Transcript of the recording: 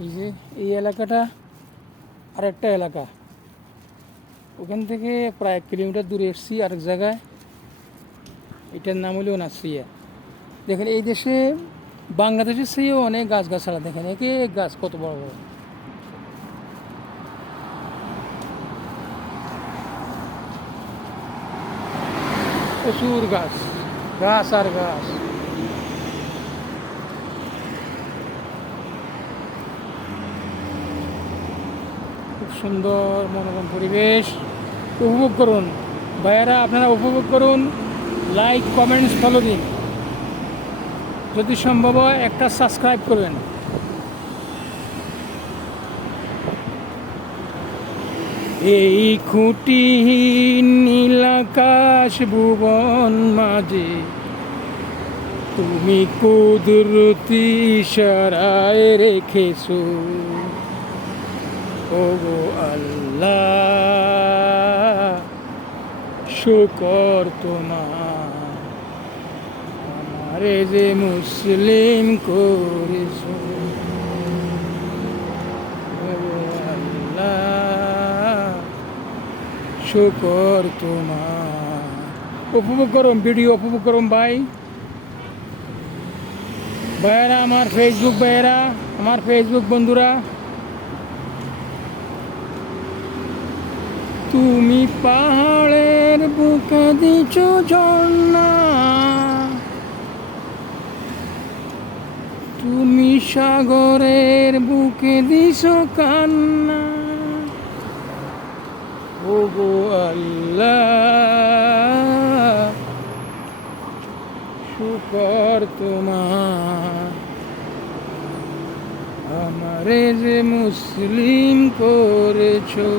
এই যে এই এলাকাটা আরেকটা এলাকা, ওখান থেকে প্রায় 1 কিলোমিটার দূরে এসেছি আরেক জায়গায়। এটার নাম হলো নাসরিয়া। দেখেন এই দেশে বাংলাদেশের চেয়েও অনেক গাছগাছালা, দেখেন এক এক গাছ কত বড় বড়, প্রচুর গাছ, গাছ আর গাছ। খুব সুন্দর মনোরম পরিবেশ, উপভোগ করুন ভাইয়েরা, আপনারা উপভোগ করুন। লাইক কমেন্টস ফলো দিন, যদি সম্ভব হয় একটা সাবস্ক্রাইব করবেন। এই খুঁটিহীন নীলাকাশ ভুবন মাঝে তুমি কুদরতি ইশারায় রেখেছো, ও গো আল্লাহ শুকর তোমার, আমারে যে মুসলিম করেছো, ও গো আল্লাহ শুকর তোমার। উপভোগ করুন, ভিডিও উপভোগ করুন ভাই ভাইয়েরা, আমার ফেসবুক ভাইয়েরা, আমার ফেসবুক বন্ধুরা। তুমি পাহাড়ের বুকে দিছো ঝর্ণা, তুমি সাগরের বুকে দিছো কান্না, ও গো আল্লাহ শুকর তোমার, আমারে যে মুসলিম করেছো।